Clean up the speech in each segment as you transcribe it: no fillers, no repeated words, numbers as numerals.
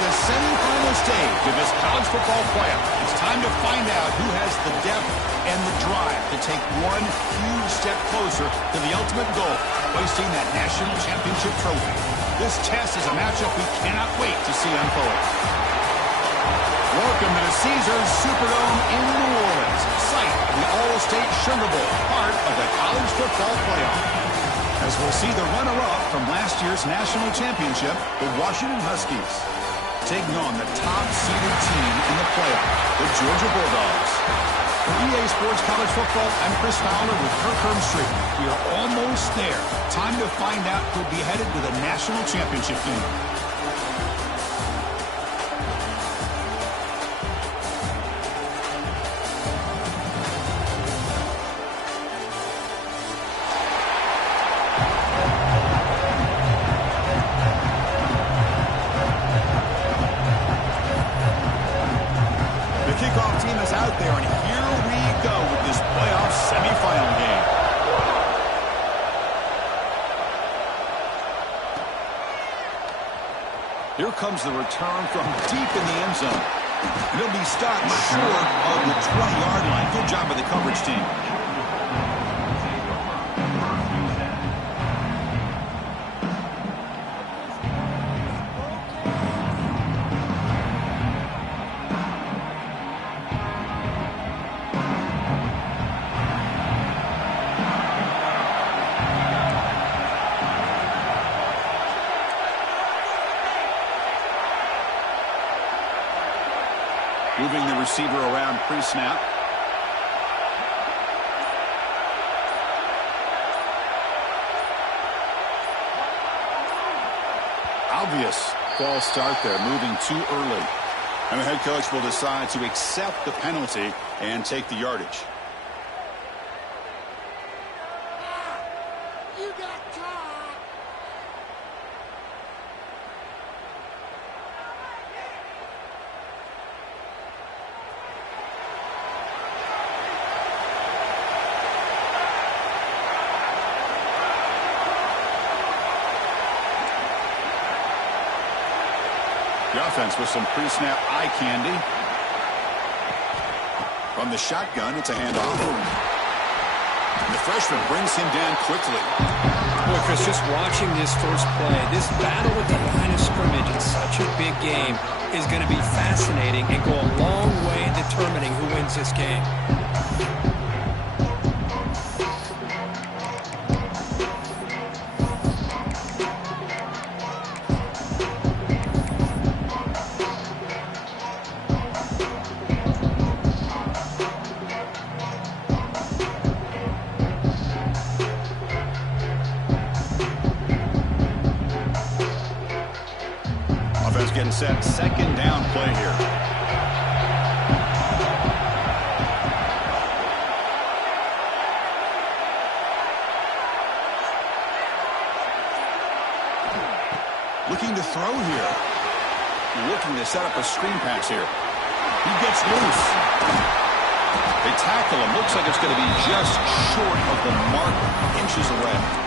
the semifinal stage of this college football playoff. It's time to find out who has the depth and the drive to take one huge step closer to the ultimate goal, hoisting that national championship trophy. This test is a matchup we cannot wait to see unfold. Welcome to the Caesars Superdome in New Orleans, site of the All-State Sugar Bowl, part of the college football playoff. As we'll see the runner-up from last year's national championship, the Washington Huskies, taking on the top-seeded team in the playoff, the Georgia Bulldogs. For EA Sports College Football, I'm Chris Fowler with Kirk Herbstreit. We are almost there. Time to find out who'll be headed to the national championship game. Kickoff team is out there, and here we go with this playoff semifinal game. Here comes the return from deep in the end zone. And he'll be stopped short of the 20-yard line. Good job by the coverage team. Moving the receiver around pre-snap. Obvious false start there, moving too early. And the head coach will decide to accept the penalty and take the yardage. The offense with some pre-snap eye candy. From the shotgun, it's a handoff. And the freshman brings him down quickly. Boy, Chris, just watching this first play, this battle at the line of scrimmage in such a big game is going to be fascinating and go a long way in determining who wins this game. Getting set, second down play here. Looking to throw here. Looking to set up a screen pass here. He gets loose. They tackle him. Looks like it's going to be just short of the mark, inches away.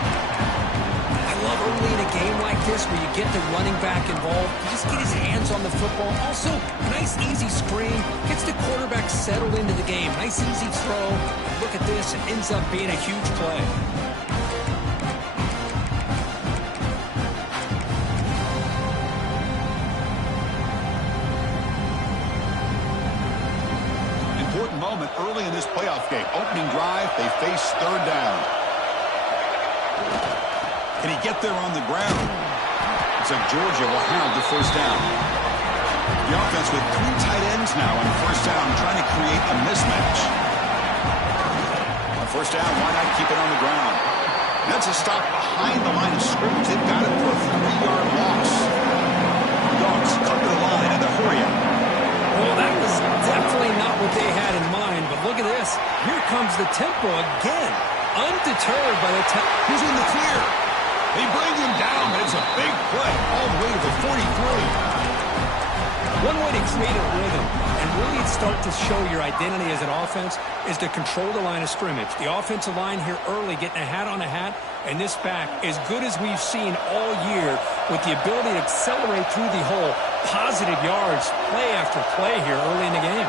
Early in a game like this where you get the running back involved, you just get his hands on the football. Also, nice easy screen, gets the quarterback settled into the game. Nice easy throw. Look at this, it ends up being a huge play. Important moment early in this playoff game. Opening drive, they face third down. Can he get there on the ground? Looks like Georgia will have the first down. The offense with three tight ends now on first down, trying to create a mismatch. On first down, why not keep it on the ground? That's a stop behind the line of scrimmage. They've got it for a 3-yard loss. Dogs come to the line and they'll hurry up. Well, that was definitely not what they had in mind, but look at this. Here comes the tempo again. Undeterred by the He's in the clear. They bring him down, but it's a big play all the way to the 43. One way to create a rhythm and really start to show your identity as an offense is to control the line of scrimmage. The offensive line here early getting a hat on a hat, and this back, as good as we've seen all year, with the ability to accelerate through the hole, positive yards, play after play here early in the game.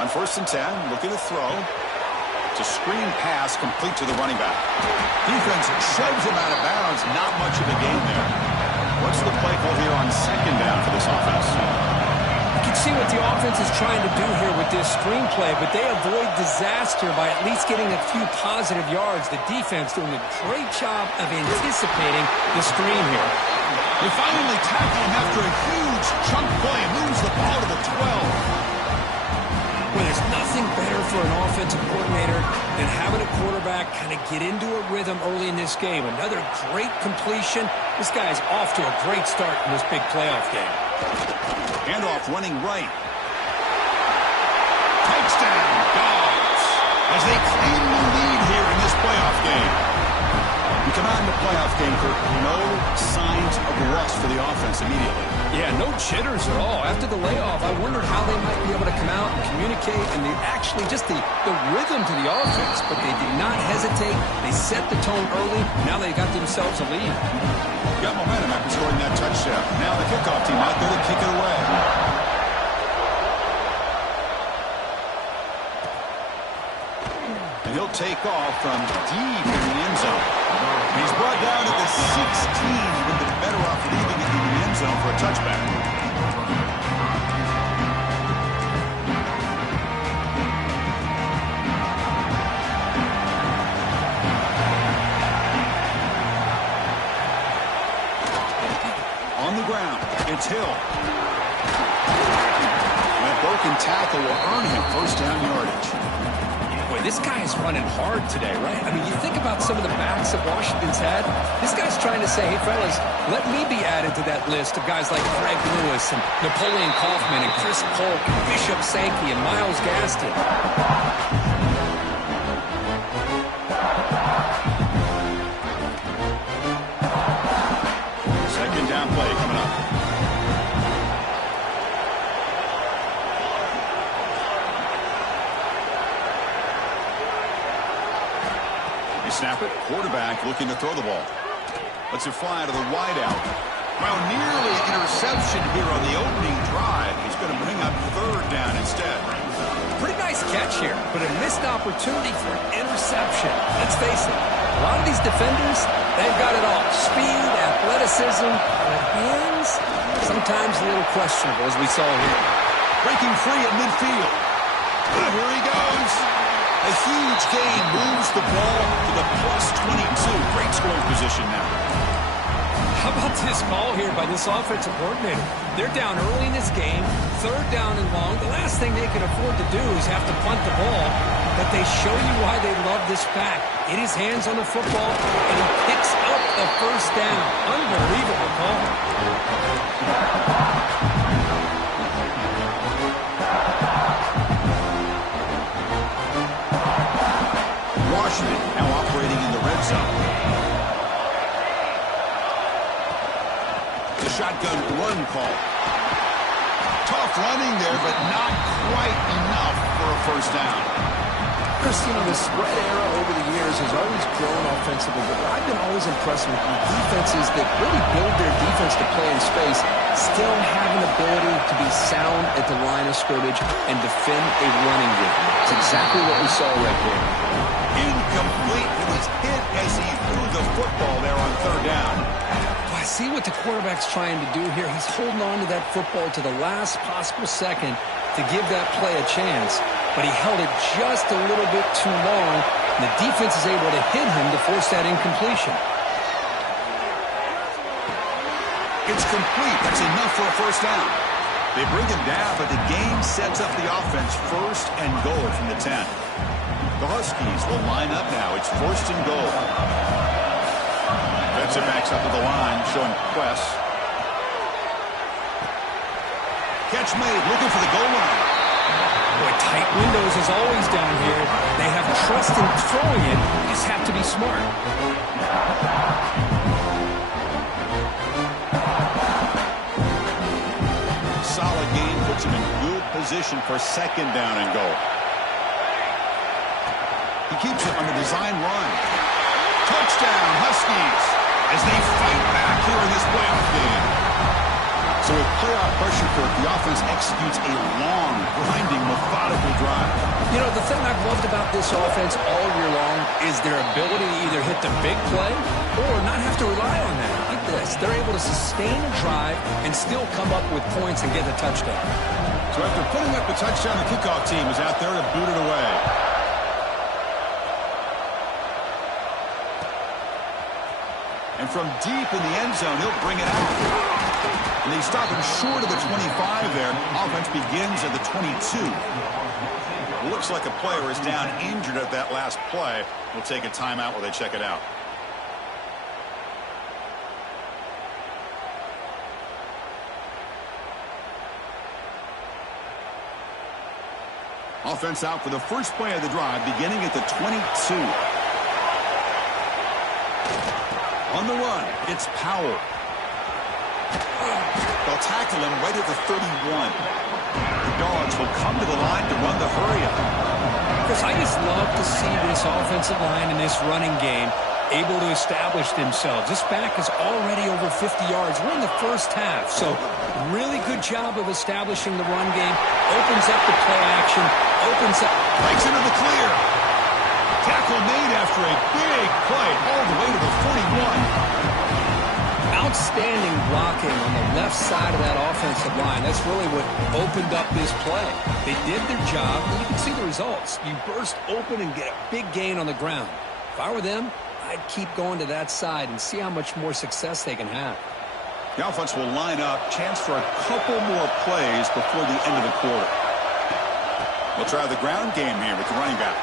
On 1st and 10, looking to throw. It's a screen pass complete to the running back. Defense shoves him out of bounds. Not much of a gain there. What's the play call here on 2nd down for this offense? You can see what the offense is trying to do here with this screenplay, but they avoid disaster by at least getting a few positive yards. The defense doing a great job of anticipating the screen here. They finally tackle him after a huge chunk play and moves the ball to the 12. Well, there's nothing better for an offensive coordinator than having a quarterback kind of get into a rhythm early in this game. Another great completion. This guy's off to a great start in this big playoff game. Handoff running right. Touchdown, Dogs, as they claim the lead here in this playoff game. We come out in the playoff game for no signs of rust for the offense immediately. Yeah, no jitters at all. After the layoff, I wondered how they might be able to come out and communicate and actually just the rhythm to the offense. But they did not hesitate. They set the tone early. Now they got themselves a lead. Got momentum after scoring that touchdown. Now the kickoff team out there to kick it away. And he'll take off from deep in the end zone. He's brought down to the 16. He would have been better off leaving it in the end zone for a touchback. On the ground, it's Hill. That broken tackle will earn him 1st down yardage. Boy, this guy is running hard today, right? I mean, you think about some of the backs that Washington's had. This guy's trying to say, hey, fellas, let me be added to that list of guys like Greg Lewis and Napoleon Kaufman and Chris Polk and Bishop Sankey and Myles Gaston. 2nd down play coming up. Snap it. Quarterback looking to throw the ball. Lets it fly to the wideout. Well, nearly an interception here on the opening drive. He's going to bring up 3rd down instead. Pretty nice catch here, but a missed opportunity for an interception. Let's face it, a lot of these defenders, they've got it all. Speed, athleticism, but hands, sometimes a little questionable, as we saw here. Breaking free at midfield. Here he goes. A huge gain moves the ball to the +22. Great scoring position now. How about this call here by this offensive coordinator? They're down early in this game, 3rd down and long. The last thing they can afford to do is have to punt the ball, but they show you why they love this back. Get his hands on the football, and he picks up the 1st down. Unbelievable call. Washington now operating in the red zone. The shotgun run call. Tough running there, but not quite enough for a 1st down. Chris, you know, the spread era over the years has always grown offensively, but I've been always impressed with the defenses that really build their defense to play in space, still have an ability to be sound at the line of scrimmage and defend a running game. It's exactly what we saw right there. Incomplete. He was hit as he threw the football there on 3rd down. I see what the quarterback's trying to do here. He's holding on to that football to the last possible second to give that play a chance, but he held it just a little bit too long, and the defense is able to hit him to force that incompletion. It's complete. That's enough for a 1st down. They bring him down, but the game sets up the offense 1st and goal from the 10. The Huskies will line up now. It's 1st and goal. Defensive backs up to the line, showing Quest. Catch made, looking for the goal line. Boy, tight windows as always down here. They have trust in throwing it. You just have to be smart. position for second down and goal. He keeps it on the design run. Touchdown, Huskies, as they fight back here in this playoff game. So with playoff pressure, Kirk, the offense executes a long, grinding, methodical drive. You know, the thing I've loved about this offense all year long is their ability to either hit the big play or not have to rely on that. Like this, they're able to sustain a drive and still come up with points and get the touchdown. So after putting up the touchdown, the kickoff team is out there to boot it away. And from deep in the end zone, he'll bring it out. And they stop him short of the 25 there. Offense begins at the 22. Looks like a player is down injured at that last play. We'll take a timeout while they check it out. Offense out for the first play of the drive, beginning at the 22. On the run, it's Powell. They'll tackle him right at the 31. The Dogs will come to the line to run the hurry-up. Chris, I just love to see this offensive line in this running game able to establish themselves. This back is already over 50 yards. We're in the first half, so really good job of establishing the run game. Opens up the play action, opens up. Breaks into the clear. Tackle made after a big play all the way to the 41. Outstanding blocking on the left side of that offensive line. That's really what opened up this play. They did their job, and you can see the results. You burst open and get a big gain on the ground. If I were them, I'd keep going to that side and see how much more success they can have. The offense will line up. Chance for a couple more plays before the end of the quarter. We'll try the ground game here with the running back.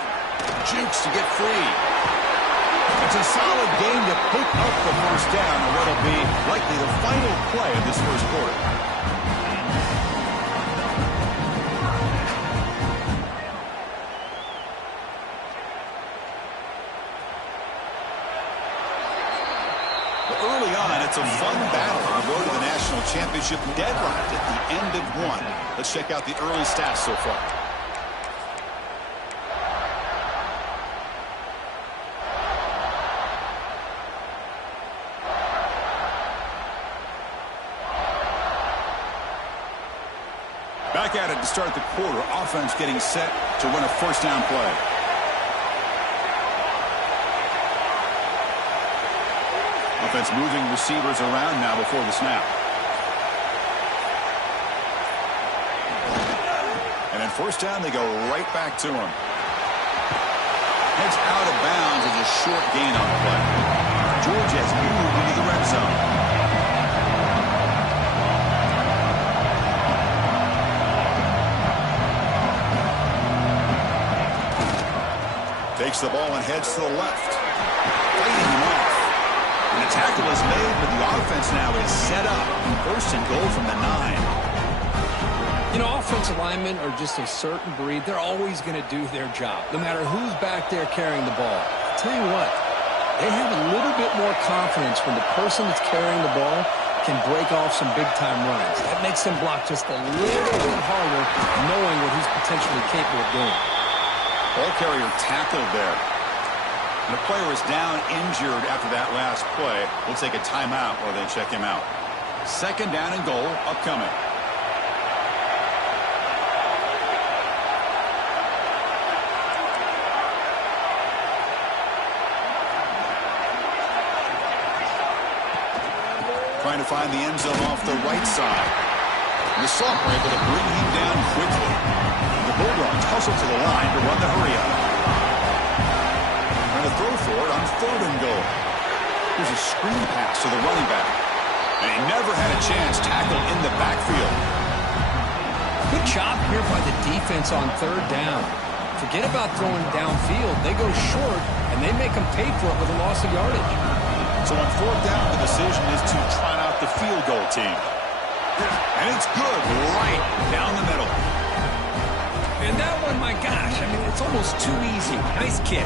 Jukes to get free. It's a solid game to pick up the first down on what'll be likely the final play of this first quarter. Early on, it's a fun battle on the road to the national championship deadline at the end of one. Let's check out the early stats so far. Back at it to start the quarter. Offense getting set to run a first down play. Offense moving receivers around now before the snap. And then first down, they go right back to him. Heads out of bounds as a short gain on the play. Georgia has moved into the red zone. Takes the ball and heads to the left. Fighting him off. And the tackle is made, but the offense now is set up. First and goal from the 9. You know, offensive linemen are just a certain breed. They're always going to do their job, no matter who's back there carrying the ball. I'll tell you what, they have a little bit more confidence when the person that's carrying the ball can break off some big-time runs. That makes them block just a little bit harder, knowing what he's potentially capable of doing. Ball carrier tackled there. And the player is down injured after that last play. We'll take a timeout while they check him out. Second down and goal upcoming. Trying to find the end zone off the right side. And the Soft were able to bring him down quickly. The Bulldogs hustle to the line to run the hurry-up. Trying to throw for it on third and goal. Here's a screen pass to the running back. And he never had a chance tackled in the backfield. Good job here by the defense on third down. Forget about throwing downfield. They go short, and they make them pay for it with a loss of yardage. So on fourth down, the decision is to trot out the field goal team. And it's good right down the middle. And that one, my gosh, I mean, it's almost too easy. Nice kick.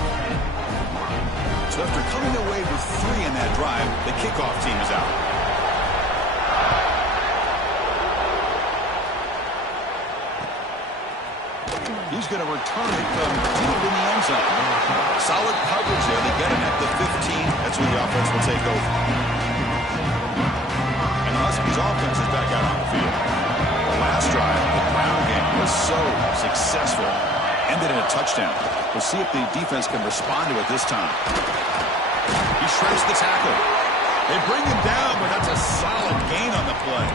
So after coming away with 3 in that drive, the kickoff team is out. who's going to return it from deep in the end zone. Solid coverage there. They get him at the 15. That's where the offense will take over. And the Huskies offense is back out on the field. The last drive, the ground game was so successful. Ended in a touchdown. We'll see if the defense can respond to it this time. He shreds the tackle. They bring him down, but that's a solid gain on the play.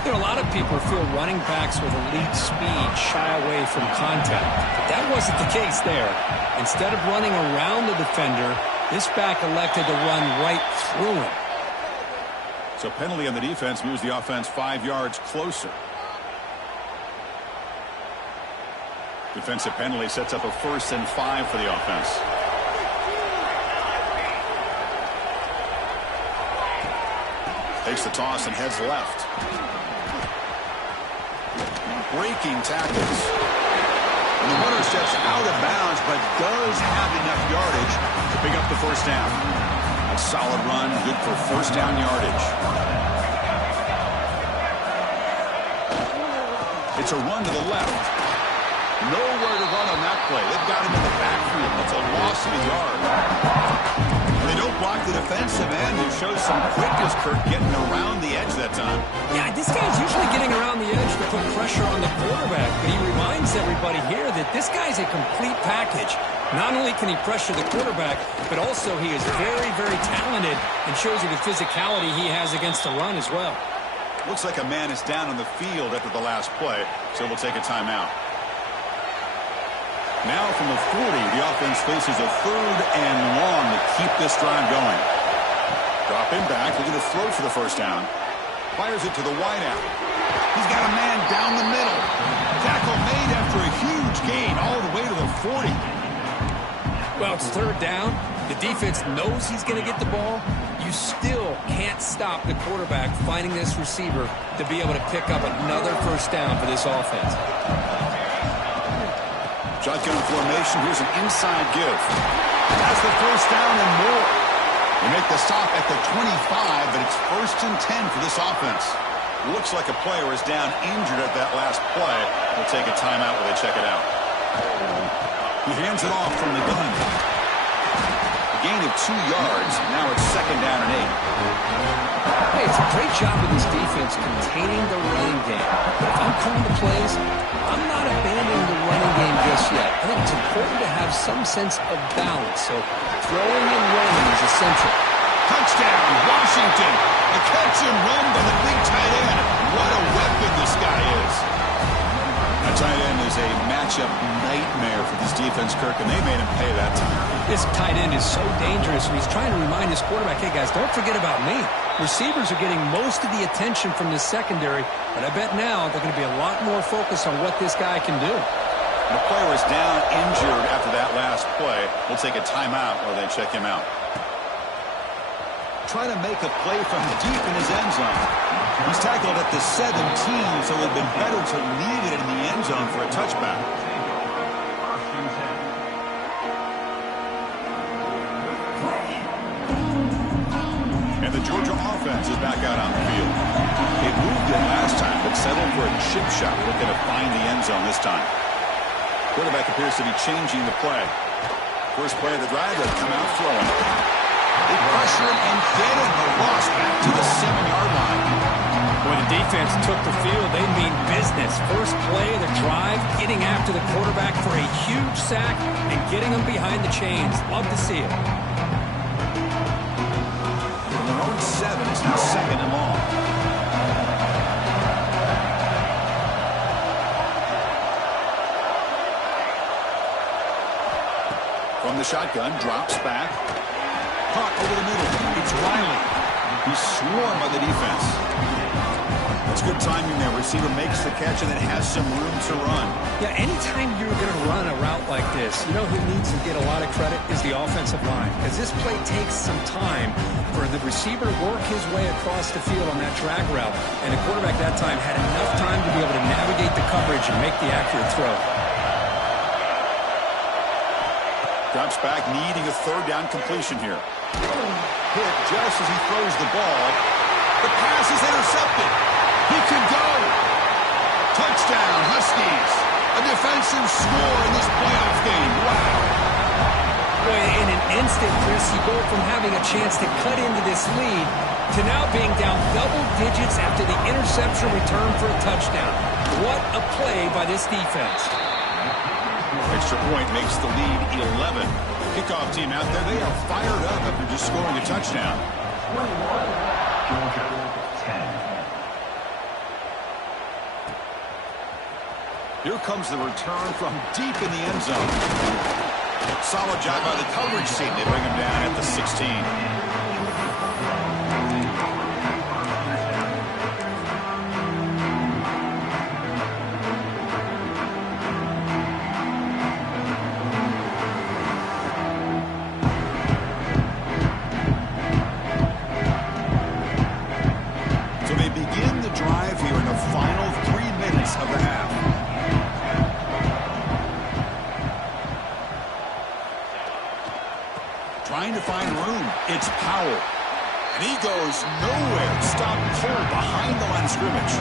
There are a lot of people who feel running backs with elite speed shy away from contact. But that wasn't the case there. Instead of running around the defender, this back elected to run right through him. So penalty on the defense moves the offense 5 yards closer. Defensive penalty sets up a 1st and 5 for the offense. Takes the toss and heads left. Breaking tackles. And the runner steps out of bounds, but does have enough yardage to pick up the 1st down. A solid run, good for 1st down yardage. It's a run to the left. Nowhere to run on that play. They've got him in the backfield. That's a loss of a yard. They don't block the defensive end, who shows some quickness, Kirk, getting around the edge that time. Yeah, this guy's usually getting around the edge to put pressure on the quarterback, but he reminds everybody here that this guy's a complete package. Not only can he pressure the quarterback, but also he is very, very talented and shows you the physicality he has against the run as well. Looks like a man is down on the field after the last play, so we'll take a timeout. Now from the 40, the offense faces a 3rd and long to keep this drive going. Drop him back, looking to throw for the 1st down. Fires it to the wideout. He's got a man down the middle. Tackle made after a huge gain all the way to the 40. Well, it's 3rd down. The defense knows he's going to get the ball. You still can't stop the quarterback finding this receiver to be able to pick up another 1st down for this offense. Shotgun formation. Here's an inside give. That's the 1st down and more. They make the stop at the 25, but it's 1st and 10 for this offense. Looks like a player is down injured at that last play. We'll take a timeout while they check it out. He hands it off from the gun. A gain of 2 yards. Now it's 2nd down and 8. Hey, it's a great job of this defense containing the running game. But if I'm calling the plays, I'm not abandoning the running game just yet. I think it's important to have some sense of balance. So throwing and running is essential. Touchdown, Washington. A catch and run by the big tight end. What a weapon this guy is. That tight end is a matchup nightmare for this defense, Kirk, and they made him pay that time. This tight end is so dangerous, and he's trying to remind his quarterback, hey, guys, don't forget about me. Receivers are getting most of the attention from this secondary, but I bet now they're going to be a lot more focused on what this guy can do. The player is down injured after that last play. We'll take a timeout while they check him out. Trying to make a play from deep in his end zone. He's tackled at the 17, so it would have been better to leave it in the end zone for a touchback. And the Georgia offense is back out on the field. They moved it last time, but settled for a chip shot, looking to find the end zone this time. Quarterback appears to be changing the play. First play of the drive, they'll come out throwing. They pressure him and get him. A loss back to the 7-yard line. When the defense took the field, they mean business. First play of the drive, getting after the quarterback for a huge sack and getting him behind the chains. Love to see it. Their own 7 is now 2nd and long. From the shotgun, drops back. Caught over the middle. It's Riley. He's swarmed by the defense. That's good timing there. Receiver makes the catch and then has some room to run. Yeah, anytime you're going to run a route like this, you know who needs to get a lot of credit is the offensive line. Because this play takes some time for the receiver to work his way across the field on that drag route. And the quarterback that time had enough time to be able to navigate the coverage and make the accurate throw. Drops back, needing a 3rd down completion here. Hit just as he throws the ball. The pass is intercepted. He can go. Touchdown, Huskies. A defensive score in this playoff game. Wow. Boy, in an instant, Chris, you go from having a chance to cut into this lead to now being down double digits after the interception return for a touchdown. What a play by this defense. Extra point makes the lead 11. Kickoff team out there, they are fired up after just scoring a touchdown. 21, Georgia 10. Here comes the return from deep in the end zone. Solid job by the coverage team. They bring him down at the 16. Trying to find room. It's Powell. And he goes nowhere. Stop cold behind the line of scrimmage.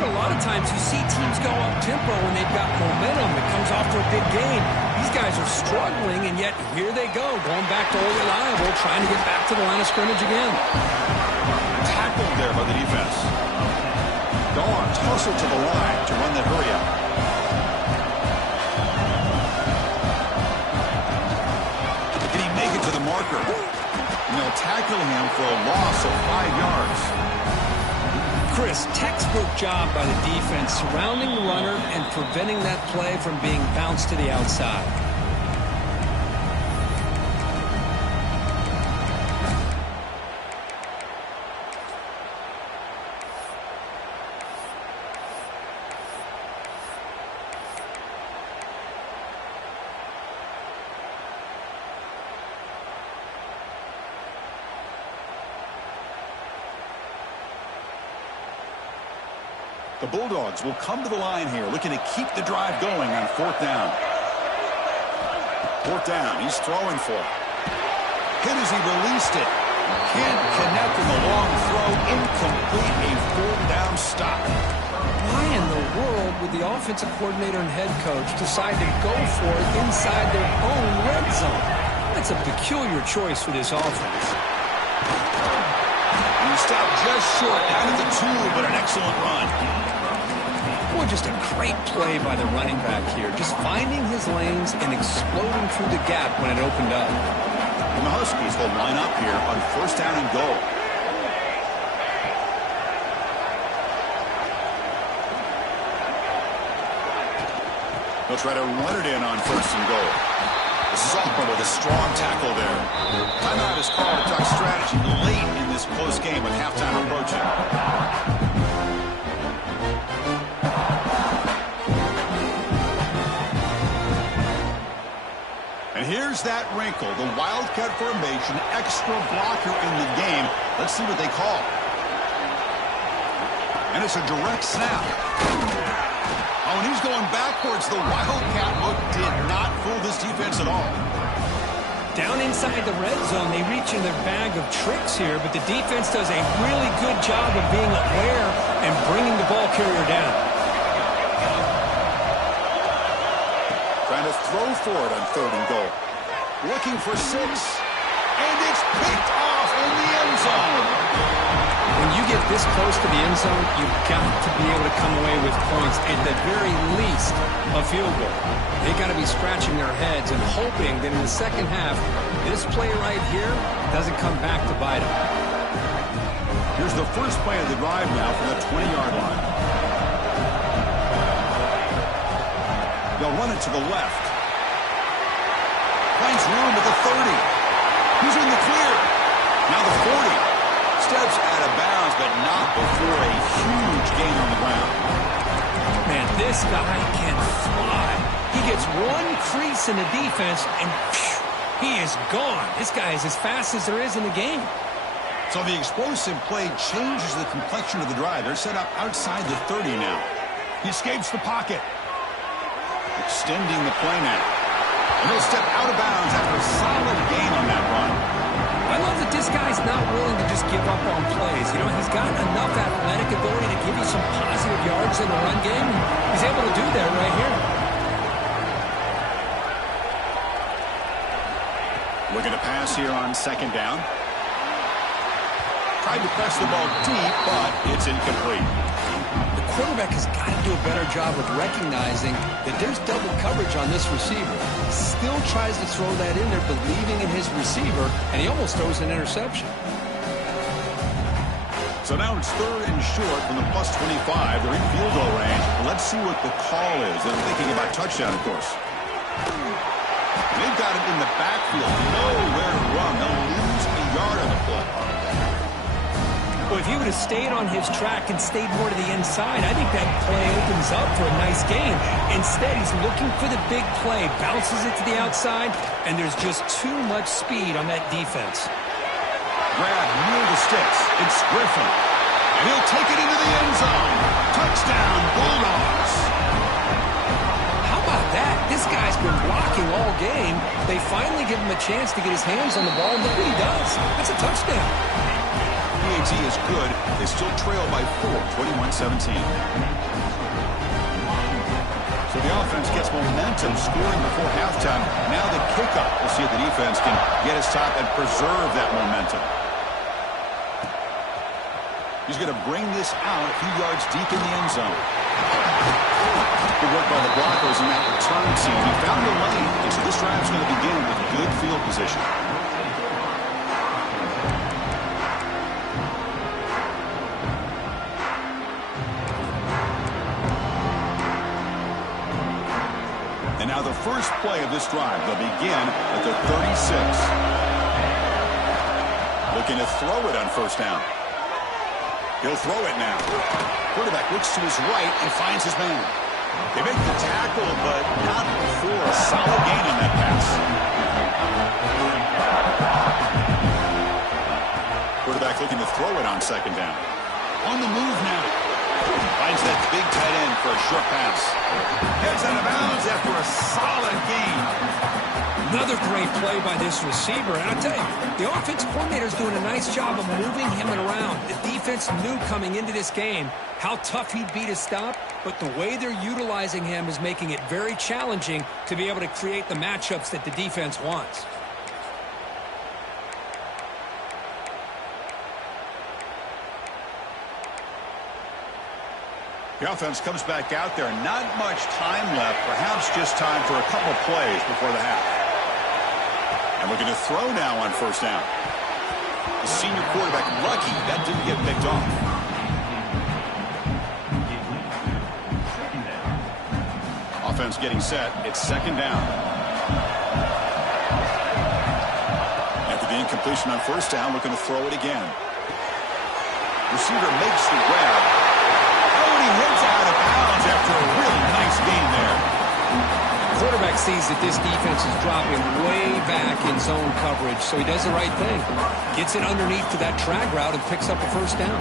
A lot of times you see teams go up-tempo when they've got momentum. It comes off to a big gain. These guys are struggling, and yet here they go, going back to old reliable, trying to get back to the line of scrimmage again. Tackled there by the defense. Dawn hustled to the line to run the hurry-up. Marker. And they'll tackle him for a loss of 5 yards. Chris, textbook job by the defense surrounding the runner and preventing that play from being bounced to the outside. The Bulldogs will come to the line here, looking to keep the drive going on 4th down. 4th down, he's throwing for it. Hit as he released it. Can't connect in the long throw. Incomplete, a 4th down stop. Why in the world would the offensive coordinator and head coach decide to go for it inside their own red zone? That's a peculiar choice for this offense. And he stopped just short out of the 2, but an excellent run. Boy, just a great play by the running back here. Just finding his lanes and exploding through the gap when it opened up. And the Huskies will line up here on 1st down and goal. They'll try to run it in on 1st and goal. The sophomore with a strong tackle there. Timeout is called to talk strategy late in this close game with halftime approaching. And here's that wrinkle, the Wildcat formation, extra blocker in the game. Let's see what they call. And it's a direct snap. Oh, and he's going backwards. The Wildcat look did not fool this defense at all. Down inside the red zone, they reach in their bag of tricks here, but the defense does a really good job of being aware and bringing the ball carrier down. Trying to throw for it on 3rd and goal. Looking for 6. And it's picked off in the end zone. When you get this close to the end zone, you've got to be able to come away with points, at the very least, a field goal. They got to be scratching their heads and hoping that in the second half, this play right here doesn't come back to bite them. Here's the first play of the drive now from the 20-yard line. They'll run it to the left. Finds room at the 30. He's in the clear. Now the 40. Steps out of bounds, but not before a huge gain on the ground. Man, this guy can fly. He gets one crease in the defense, and phew, he is gone. This guy is as fast as there is in the game. So the explosive play changes the complexion of the drive. They're set up outside the 30 now. He escapes the pocket. Extending the play now. And he'll step out of bounds after a solid gain on that run. I love that this guy's not willing to just just give up on plays. You know, he's got enough athletic ability to give you some positive yards in the run game. He's able to do that right here. Looking to pass here on second down. Tried to press the ball deep, but it's incomplete. The quarterback has got to do a better job of recognizing that there's double coverage on this receiver. Still tries to throw that in there, believing in his receiver, and he almost throws an interception. So now it's third and short from the plus 25. They're in field goal range. Let's see what the call is. They're thinking about touchdown, of course. They've got it in the backfield. Nowhere to run. They'll lose a yard on the play. Well, if he would have stayed on his track and stayed more to the inside, I think that play opens up for a nice gain. Instead, he's looking for the big play, bounces it to the outside, and there's just too much speed on that defense. Grab near the sticks. It's Griffin. And he'll take it into the end zone. Touchdown, Bulldogs. How about that? This guy's been blocking all game. They finally give him a chance to get his hands on the ball, and look what he does. That's a touchdown. PAT is good. They still trail by 4, 21-17. So the offense gets momentum scoring before halftime. Now the kickoff. We'll see if the defense can get his top and preserve that momentum. He's going to bring this out a few yards deep in the end zone. Good work by the blockers in that return team. He found the lane, and so this drive is going to begin with good field position. And now the first play of this drive, they'll begin at the 36. Looking to throw it on first down. He'll throw it now. Quarterback looks to his right and finds his man. They make the tackle, but not before a solid gain on that pass. Quarterback looking to throw it on second down. On the move now. Finds that big tight end for a short pass. Heads out of bounds after a solid gain. Another great play by this receiver. And I'll tell you, the offensive coordinator is doing a nice job of moving him around. The defense knew coming into this game how tough he'd be to stop, but the way they're utilizing him is making it very challenging to be able to create the matchups that the defense wants. The offense comes back out there. Not much time left. Perhaps just time for a couple plays before the half. And looking to throw now on first down. The senior quarterback lucky that didn't get picked off. Offense getting set. It's second down. After the incompletion on first down, looking to throw it again. Receiver makes the grab. Oh, and he heads out of bounds after a really nice gain there. Quarterback sees that this defense is dropping way back in zone coverage, so he does the right thing. Gets it underneath to that drag route and picks up a first down.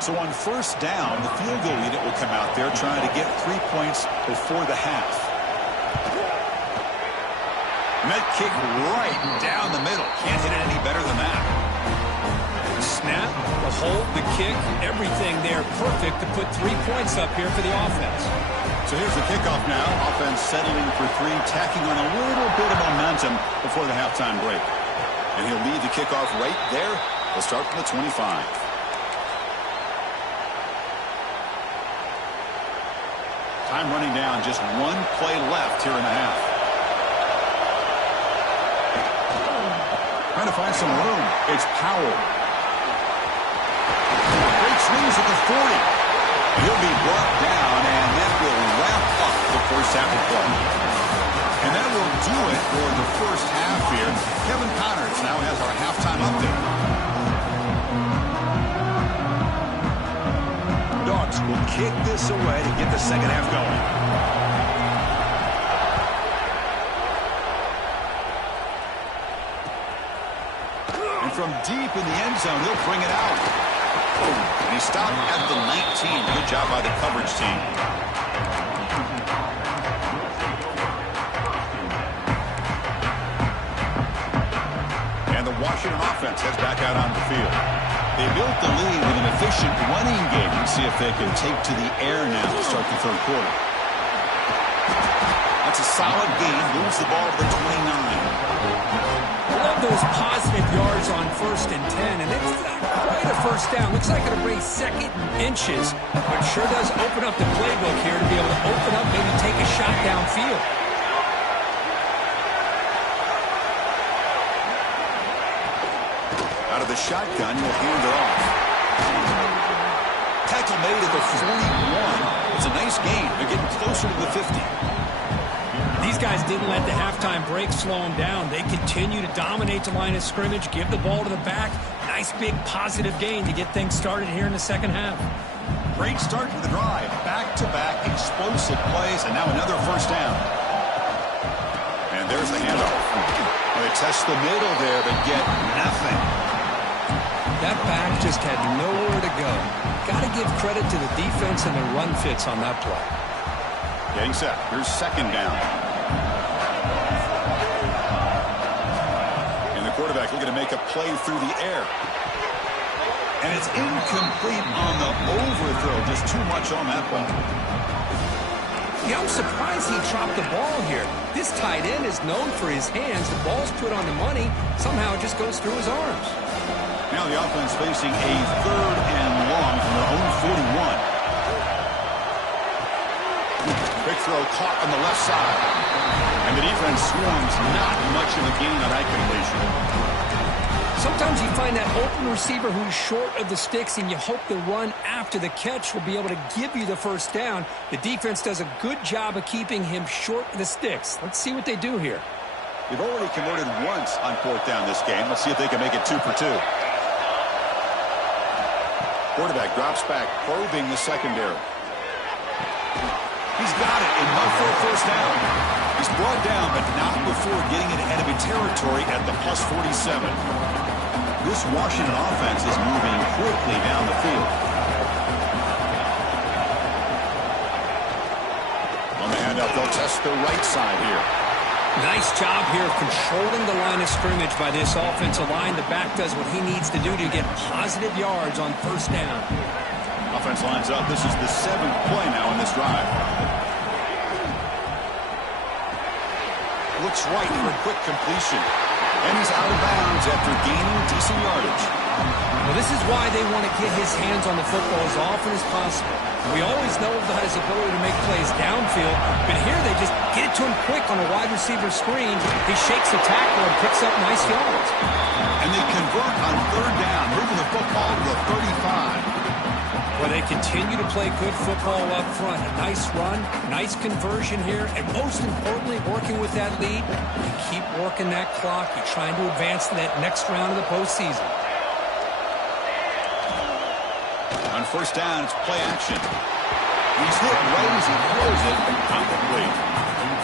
So on first down, the field goal unit will come out there trying to get 3 points before the half. And that kick right down the middle. Can't hit it any better than that. Snap, the hold, the kick, everything there perfect to put 3 points up here for the offense. So here's the kickoff now. Offense settling for 3, tacking on a little bit of momentum before the halftime break. And he'll lead the kickoff right there. They'll start from the 25. Time running down, just 1 play left here in the half. Trying to find some room. It's Powell. Great swings at the 40. He'll be brought down, and that will wrap up the first half of play. And that will do it for the first half here. Kevin Connors now has our halftime update. Dogs will kick this away to get the second half going. And from deep in the end zone, he'll bring it out. And he stopped at the 19. Good job by the coverage team. And the Washington offense heads back out on the field. They built the lead with an efficient running game. Let's see if they can take to the air now to start the third quarter. That's a solid gain. Moves the ball to the 29. I love those positive yards on 1st and 10, and it's not quite a first down. Looks like it'll bring 2nd and inches, but sure does open up the playbook here to be able to open up, maybe take a shot downfield. Out of the shotgun, he'll hand it off. Tackle made at the 41. It's a nice gain. They're getting closer to the 50. These guys didn't let the halftime break slow them down. They continue to dominate the line of scrimmage, give the ball to the back. Nice big positive gain to get things started here in the second half. Great start to the drive. Back-to-back explosive plays, and now another first down. And there's the handoff. Well, they test the middle there, but get nothing. That back just had nowhere to go. Got to give credit to the defense and the run fits on that play. Getting set. Here's second down. And the quarterback looking to make a play through the air. And it's incomplete on the overthrow. Just too much on that ball. Yeah, I'm surprised he dropped the ball here. This tight end is known for his hands. The ball's put on the money. Somehow it just goes through his arms. Now the offense facing a 3rd and long from their own 41. Quick throw caught on the left side. And the defense swarms. Not much of a gain on that completion. Sometimes you find that open receiver who's short of the sticks, and you hope the run after the catch will be able to give you the first down. The defense does a good job of keeping him short of the sticks. Let's see what they do here. They've already converted once on 4th down this game. Let's see if they can make it 2 for 2. Quarterback drops back, probing the secondary. He's got it, enough for a first down. He's brought down, but not before getting into enemy territory at the plus 47. This Washington offense is moving quickly down the field. On the handoff, they'll test the right side here. Nice job here of controlling the line of scrimmage by this offensive line. The back does what he needs to do to get positive yards on first down. Offense lines up. This is the 7th play now in this drive. Looks right for a quick completion. And he's out of bounds after gaining decent yardage. Well, this is why they want to get his hands on the football as often as possible. We always know about his ability to make plays downfield, but here they just get it to him quick on a wide receiver screen. He shakes the tackle and picks up nice yards. And they convert on 3rd down, moving the football to the 35. Well, they continue to play good football up front. A nice run, nice conversion here, and most importantly, working with that lead, you keep working that clock. You're trying to advance to that next round of the postseason. On 1st down, it's play action. He's hit right as he throws it, incomplete.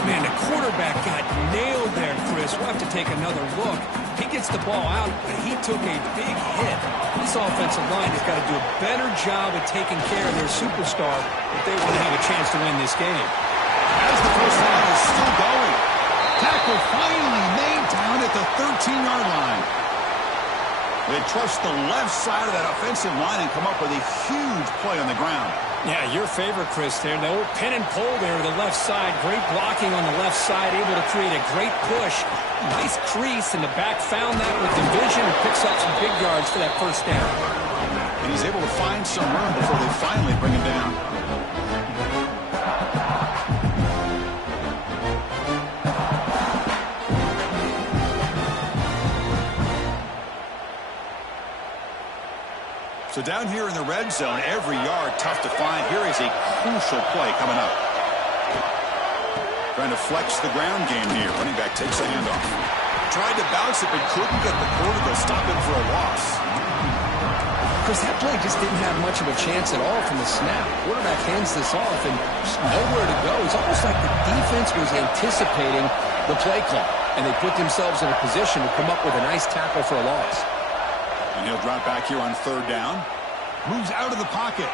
Man, the quarterback got nailed there, Chris. We'll have to take another look. He gets the ball out, but he took a big hit. This offensive line has got to do a better job of taking care of their superstar if they want to have a chance to win this game. As the first down is still going. Tackle finally made down at the 13-yard line. They trust the left side of that offensive line and come up with a huge play on the ground. Yeah, your favorite, Chris, there. The old pin and pull there to the left side. Great blocking on the left side, able to create a great push. Nice crease, and the back found that with the vision and picks up some big yards for that first down. And he's able to find some room before they finally bring him down. So down here in the red zone, every yard tough to find. Here is a crucial play coming up. Trying to flex the ground game here. Running back takes a handoff. Tried to bounce it, but couldn't get the quarter. They'll stop him for a loss. Chris, that play just didn't have much of a chance at all from the snap. Quarterback hands this off and just nowhere to go. It's almost like the defense was anticipating the play call, and they put themselves in a position to come up with a nice tackle for a loss. And he'll drop back here on 3rd down. Moves out of the pocket.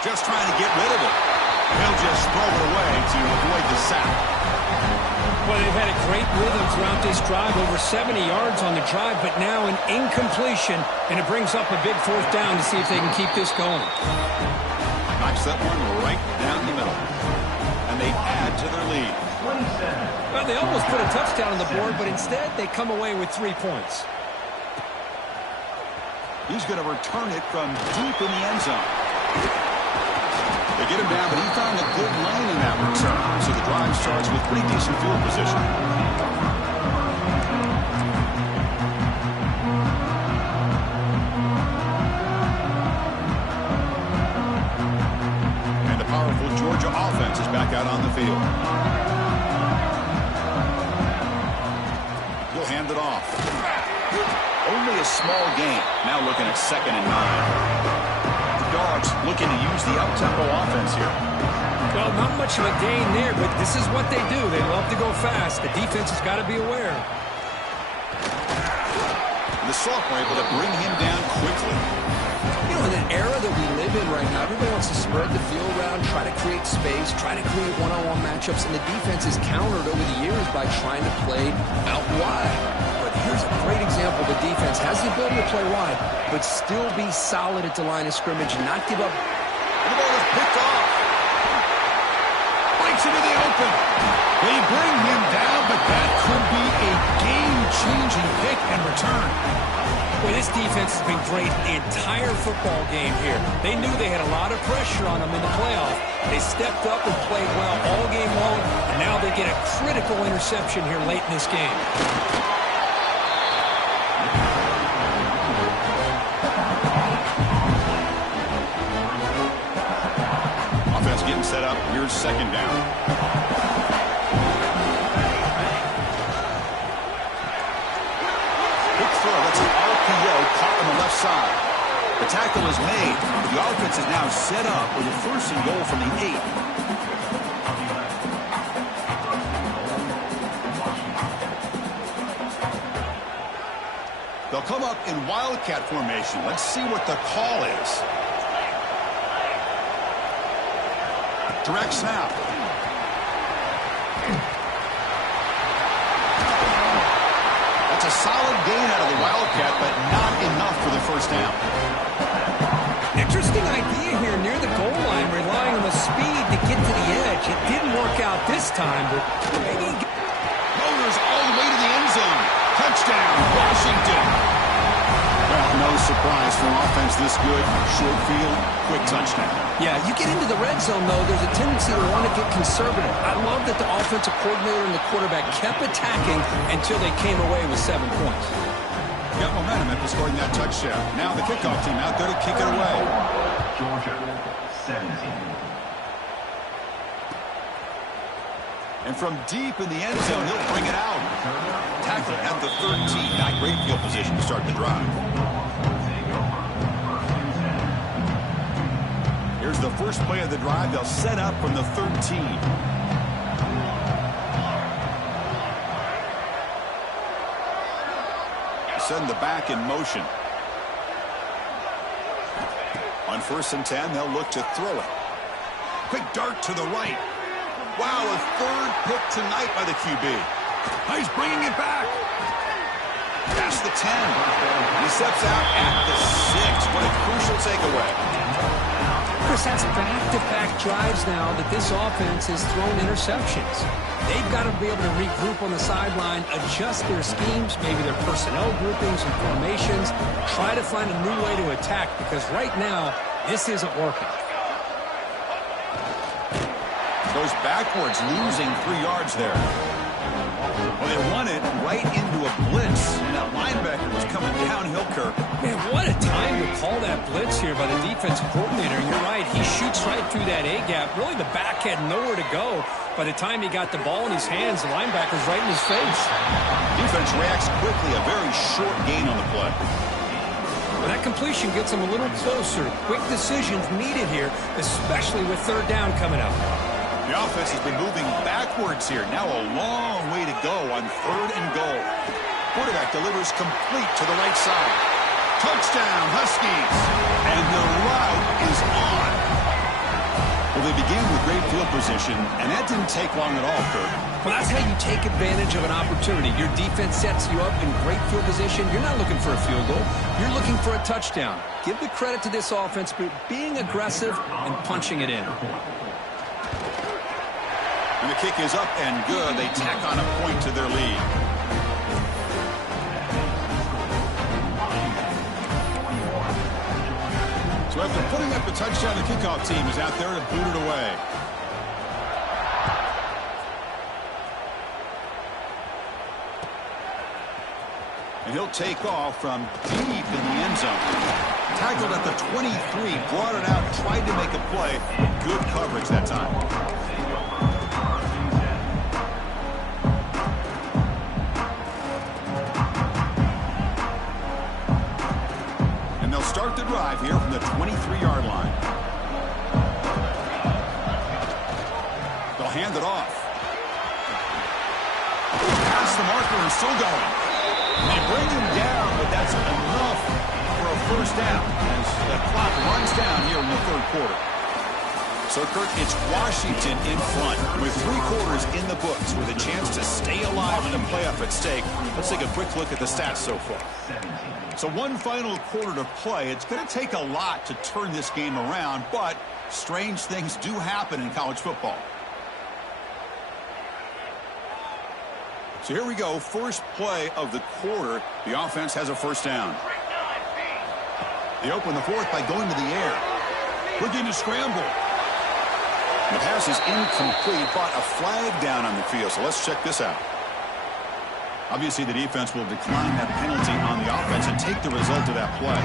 Just trying to get rid of it. He'll just throw it away to avoid the sack. Well, they've had a great rhythm throughout this drive, over 70 yards on the drive, but now an incompletion, and it brings up a big fourth down to see if they can keep this going. Knocks that one right down the middle. And they add to their lead. Well, they almost put a touchdown on the board, but instead they come away with 3 points. He's going to return it from deep in the end zone. They get him down, but he found a good lane in that return. So the drive starts with pretty decent field position. And the powerful Georgia offense is back out on the field. He'll hand it off. Only a small gain. Now looking at 2nd and 9. Dogs looking to use the up-tempo offense here. Well, not much of a gain there, but this is what they do. They love to go fast. The defense has got to be aware. The sophomore able to bring him down quickly. You know, in an era that we live in right now, everybody wants to spread the field around, try to create space, try to create one-on-one matchups, and the defense is countered over the years by trying to play out wide. But here's a great example. The defense has the ability to play wide, but still be solid at the line of scrimmage, not give up. And the ball is picked off. Breaks into the open. They bring him down, but that could be a game-changing pick and return. Boy, this defense has been great the entire football game here. They knew they had a lot of pressure on them in the playoff. They stepped up and played well all game long, and now they get a critical interception here late in this game. Offense getting set up. Here's 2nd down. Quick throw. That's an RPO caught on the left side. The tackle is made. The offense is now set up with a 1st and goal from the 8. They'll come up in wildcat formation. Let's see what the call is. Direct snap. That's a solid gain out of the wildcat, but not enough for the 1st down. Interesting idea here near the goal line, relying on the speed to get to the edge. It didn't work out this time, but maybe... Motors all the way to the end zone. Touchdown, Washington. Well, no surprise for an offense this good. Short field, quick touchdown. Yeah, you get into the red zone, though, there's a tendency to want to get conservative. I love that the offensive coordinator and the quarterback kept attacking until they came away with 7 points. Got momentum after scoring that touchdown. Now the kickoff team out there to kick it away. Georgia, 17. And from deep in the end zone, he'll bring it out. Tackle at the 13. Not great field position to start the drive. Here's the first play of the drive. They'll set up from the 13. Send the back in motion. On 1st and 10, they'll look to throw it. Quick dart to the right. Wow, a 3rd pick tonight by the QB. He's bringing it back. Past the 10. He steps out at the 6. What a crucial takeaway. Chris, that's back-to-back drives now that this offense has thrown interceptions. They've got to be able to regroup on the sideline, adjust their schemes, maybe their personnel groupings and formations, try to find a new way to attack, because right now, this isn't working. Goes backwards, losing 3 yards there. Well, they run it right into a blitz, and that linebacker was coming downhill, Kirk. Man, what a time to call that blitz here by the defensive coordinator. You're right, he shoots right through that A-gap. Really, the back had nowhere to go. By the time he got the ball in his hands, the linebacker's right in his face. Defense reacts quickly, a very short gain on the play. Well, that completion gets him a little closer. Quick decisions needed here, especially with 3rd down coming up. The offense has been moving backwards here. Now a long way to go on 3rd and goal. Quarterback delivers complete to the right side. Touchdown, Huskies. And the route is on. Well, Well, they began with great field position, and that didn't take long at all, Kurt. Well, that's how you take advantage of an opportunity. Your defense sets you up in great field position. You're not looking for a field goal. You're looking for a touchdown. Give the credit to this offense for being aggressive and punching it in. And the kick is up and good. They tack on a point to their lead. So after putting up a touchdown, the kickoff team is out there to boot it away. And he'll take off from deep in the end zone. Tackled at the 23, brought it out, tried to make a play. Good coverage that time. And they'll start the drive here from the 23-yard line. They'll hand it off. Past the marker and still going. They bring him down, but that's enough for a first down as the clock runs down here in the third quarter. So, Kirk, it's Washington in front with 3 quarters in the books with a chance to stay alive in the playoff at stake. Let's take a quick look at the stats so far. So one final quarter to play. It's going to take a lot to turn this game around, but strange things do happen in college football. So here we go, first play of the quarter. The offense has a first down. They open the fourth by going to the air. Looking to scramble. The pass is incomplete, but a flag down on the field. So let's check this out. Obviously, the defense will decline that penalty on the offense and take the result of that play.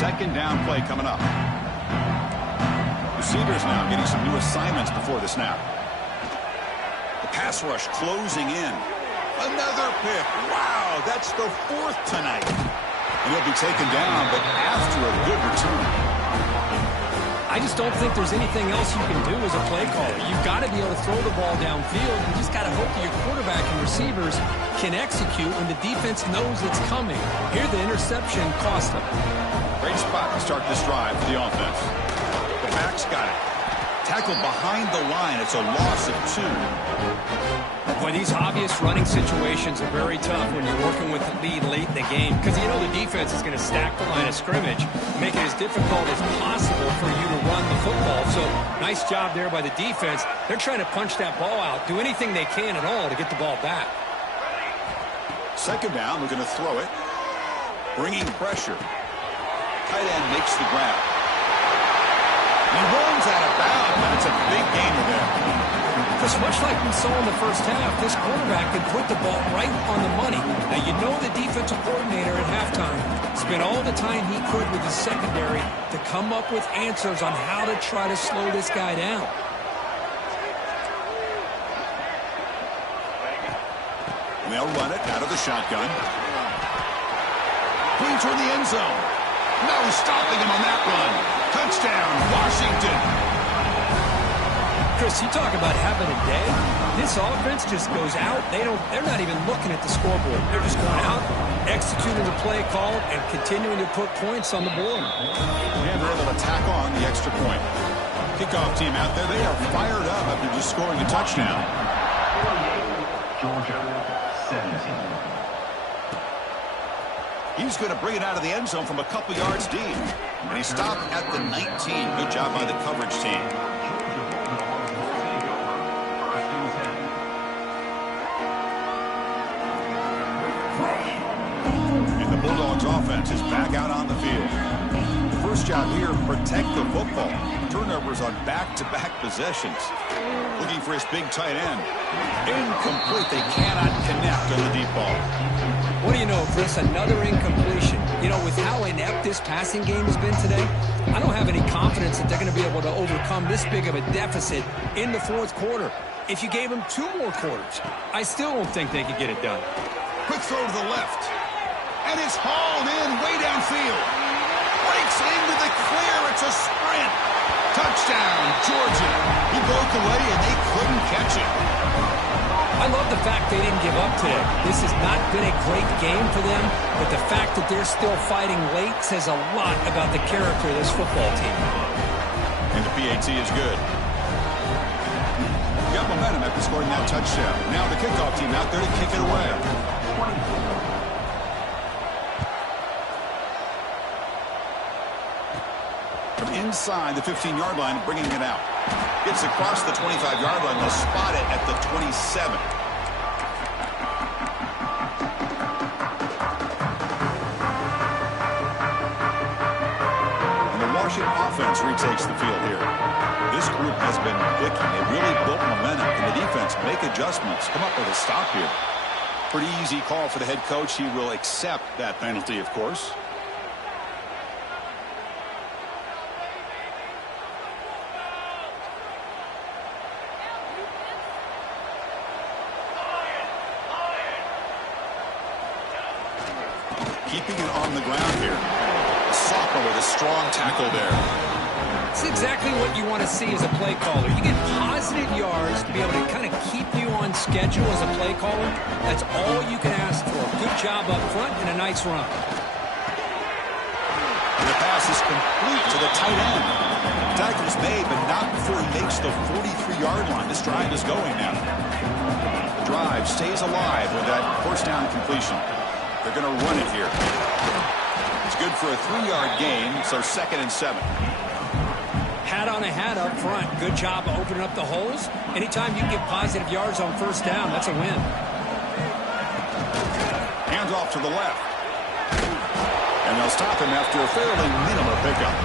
Second down play coming up. Receivers now getting some new assignments before the snap. The pass rush closing in. Another pick. Wow, that's the 4th tonight. And he'll be taken down, but after a good return. I just don't think there's anything else you can do as a play caller. You've got to be able to throw the ball downfield. You just got to hope that your quarterback and receivers can execute when the defense knows it's coming. Here, the interception cost them. Great spot to start this drive for the offense. The back's got it. Tackled behind the line. It's a loss of 2. Boy, these obvious running situations are very tough when you're working with the lead late in the game because you know the defense is going to stack the line of scrimmage, make it as difficult as possible for you to run the football. So nice job there by the defense. They're trying to punch that ball out, do anything they can at all to get the ball back. Second down, we're going to throw it. Bringing pressure. Tight end makes the grab. He runs out of bounds, but it's a big gainer there. Because much like we saw in the first half, this quarterback could put the ball right on the money. Now, you know the defensive coordinator at halftime spent all the time he could with the secondary to come up with answers on how to try to slow this guy down. And they'll run it out of the shotgun. Clean toward the end zone. No stopping him on that run. Touchdown, Washington. Chris, you talk about having a day. This offense just goes out. They're not even looking at the scoreboard. They're just going out, executing the play call, and continuing to put points on the board. And they're able to tack on the extra point. Kickoff team out there, they are fired up after just scoring a touchdown. Georgia, 17. He's going to bring it out of the end zone from a couple yards deep. And he stopped at the 19. Good job by the coverage team. And the Bulldogs offense is back out on the field. The first job here, protect the football. Turnovers on back-to-back possessions. Looking for his big tight end. Incomplete. They cannot connect on the deep ball. What do you know, Chris? Another incompletion. You know, with how inept this passing game has been today, I don't have any confidence that they're going to be able to overcome this big of a deficit in the fourth quarter. If you gave them 2 more quarters, I still don't think they could get it done. Quick throw to the left. And it's hauled in way downfield. Breaks into the clear. It's a sprint. Touchdown, Georgia. He broke away and they couldn't catch it. I love the the fact they didn't give up today. This has not been a great game for them, but the fact that they're still fighting late says a lot about the character of this football team. And the PAT is good. Got momentum after scoring that touchdown. Now the kickoff team out there to kick it away. From inside the 15-yard line, bringing it out. Gets across the 25-yard line. They'll spot it at the 27. And the Washington offense retakes the field here. This group has been clicking. They really built momentum, and the defense make adjustments. Come up with a stop here. Pretty easy call for the head coach. He will accept that penalty, of course. Keeping it on the ground here. Soccer with a strong tackle there. It's exactly what you want to see as a play caller. You get positive yards to be able to kind of keep you on schedule as a play caller. That's all you can ask for. Good job up front and a nice run. And the pass is complete to the tight end. Tackle's made, but not before he makes the 43-yard line. This drive is going now. The drive stays alive with that first down completion. They're going to run it here. It's good for a 3-yard gain, so 2nd and 7. Hat on a hat up front. Good job of opening up the holes. Anytime you get positive yards on first down, that's a win. Hands off to the left. And they'll stop him after a fairly minimal pickup.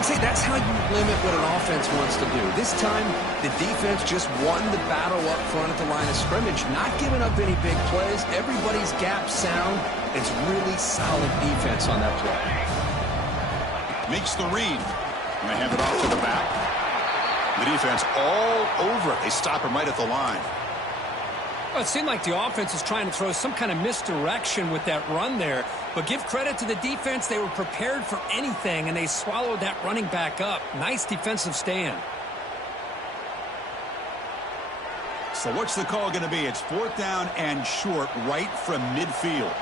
See, that's how you limit what an offense wants to do. This time, the defense just won the battle up front at the line of scrimmage, not giving up any big plays. Everybody's gap sound. It's really solid defense on that play. Makes the read. And they hand it off to the back. The defense all over it. They stop him right at the line. Well, it seemed like the offense is trying to throw some kind of misdirection with that run there. But give credit to the defense. They were prepared for anything, and they swallowed that running back up. Nice defensive stand. So what's the call going to be? It's 4th down and short right from midfield.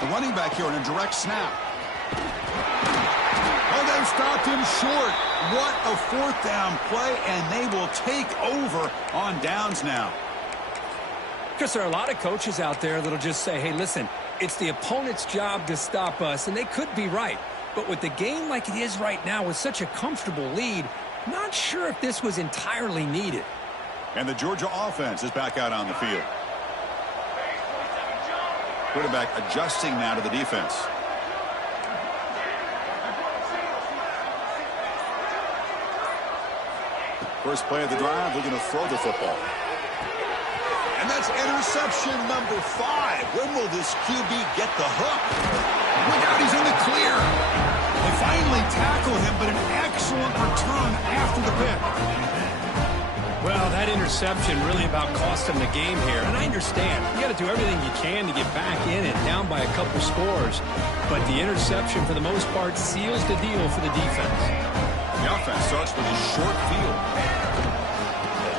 The running back here on a direct snap. Oh, they've stopped him short. What a 4th down play, and they will take over on downs now. Because there are a lot of coaches out there that'll just say, hey, listen, it's the opponent's job to stop us, and they could be right. But with the game like it is right now with such a comfortable lead, not sure if this was entirely needed. And the Georgia offense is back out on the field. Quarterback adjusting now to the defense. First play of the drive, looking to throw the football. And that's interception number 5. When will this QB get the hook? Look out, he's in the clear. They finally tackle him, but an excellent return after the pick. Well, that interception really about cost them the game here. And I understand. You got to do everything you can to get back in and down by a couple scores. But the interception, for the most part, seals the deal for the defense. The offense starts with a short field.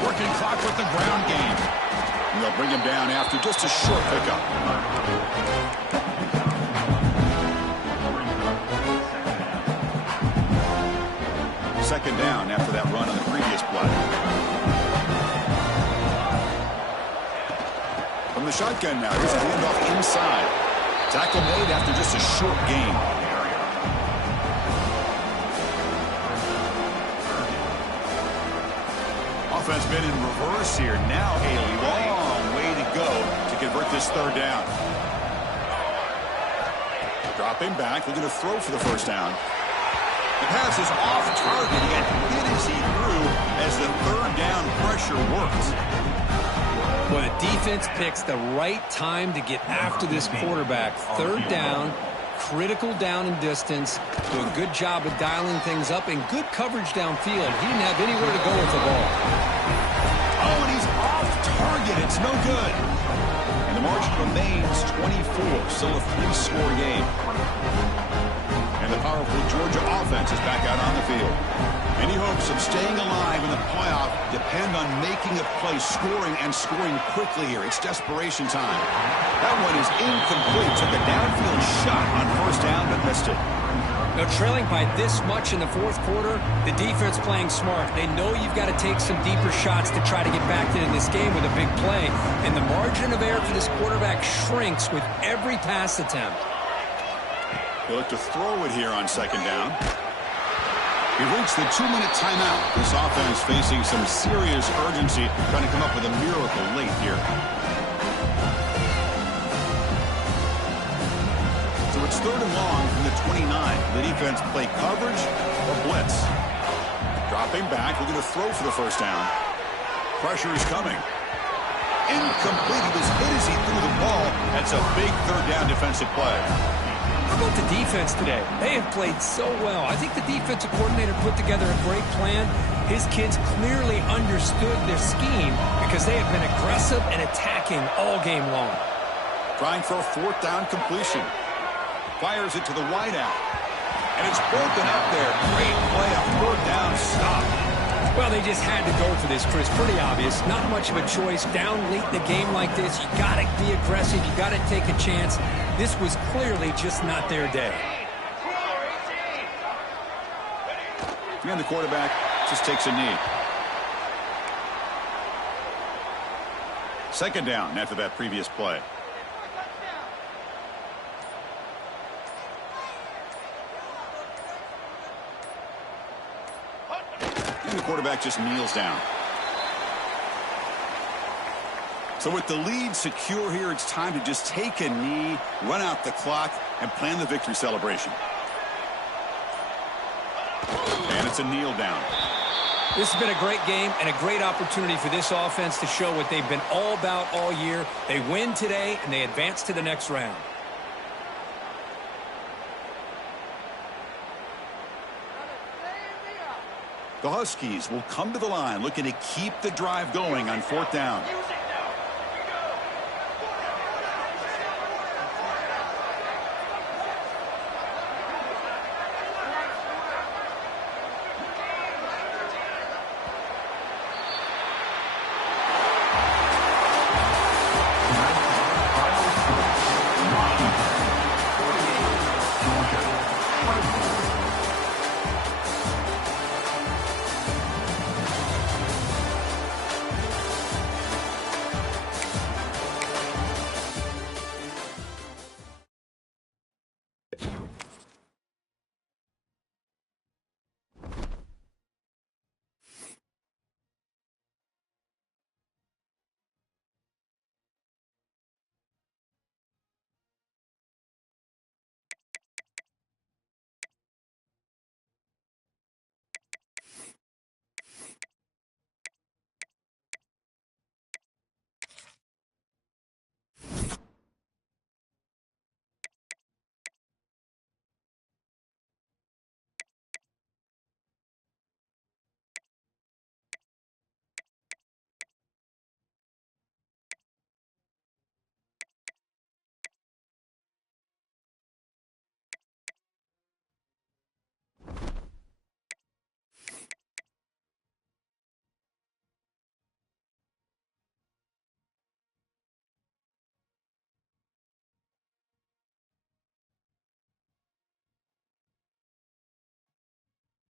Working clock with the ground game. And they'll bring him down after just a short pickup. Second down after that run on the previous play. From the shotgun now, here's a handoff inside. Tackle made after just a short gain. Offense been in reverse here. Now a long way to go to convert this 3rd down. Dropping back, looking to throw for the first down. The pass is off target. He got hit as he threw as the 3rd down pressure works. Well, the defense picks the right time to get after this quarterback. 3rd down, critical down and distance. Do a good job of dialing things up and good coverage downfield. He didn't have anywhere to go with the ball. Oh, and he's off target. It's no good. And the margin remains 24. Still a 3-score game. And the powerful Georgia offense is back out on the field. Any hopes of staying alive in the playoff depend on making a play, scoring, and scoring quickly here. It's desperation time. That one is incomplete. Took a downfield shot on first down, but missed it. Now, trailing by this much in the fourth quarter, the defense playing smart. They know you've got to take some deeper shots to try to get back into this game with a big play. And the margin of error for this quarterback shrinks with every pass attempt. He'll look to throw it here on second down. He reached the 2-minute timeout. This offense facing some serious urgency, trying to come up with a miracle late here. So it's 3rd and long from the 29. The defense play coverage or blitz. Dropping back, looking to throw for the first down. Pressure is coming. Incomplete. He was hit as he threw the ball. That's a big 3rd down defensive play. How about the defense today? They have played so well. I think the defensive coordinator put together a great plan. His kids clearly understood their scheme because they have been aggressive and attacking all game long. Trying for a 4th down completion. Fires it to the wideout. And it's broken up there. Great play, a 4th down stop. Well, they just had to go for this, Chris. Pretty obvious. Not much of a choice. Down late in a game like this, you got to be aggressive. You got to take a chance. This was clearly just not their day. And the quarterback just takes a knee. Second down after that previous play. And the quarterback just kneels down. So with the lead secure here, it's time to just take a knee, run out the clock, and plan the victory celebration. And it's a kneel down. This has been a great game and a great opportunity for this offense to show what they've been all about all year. They win today, and they advance to the next round. The Huskies will come to the line looking to keep the drive going on 4th down.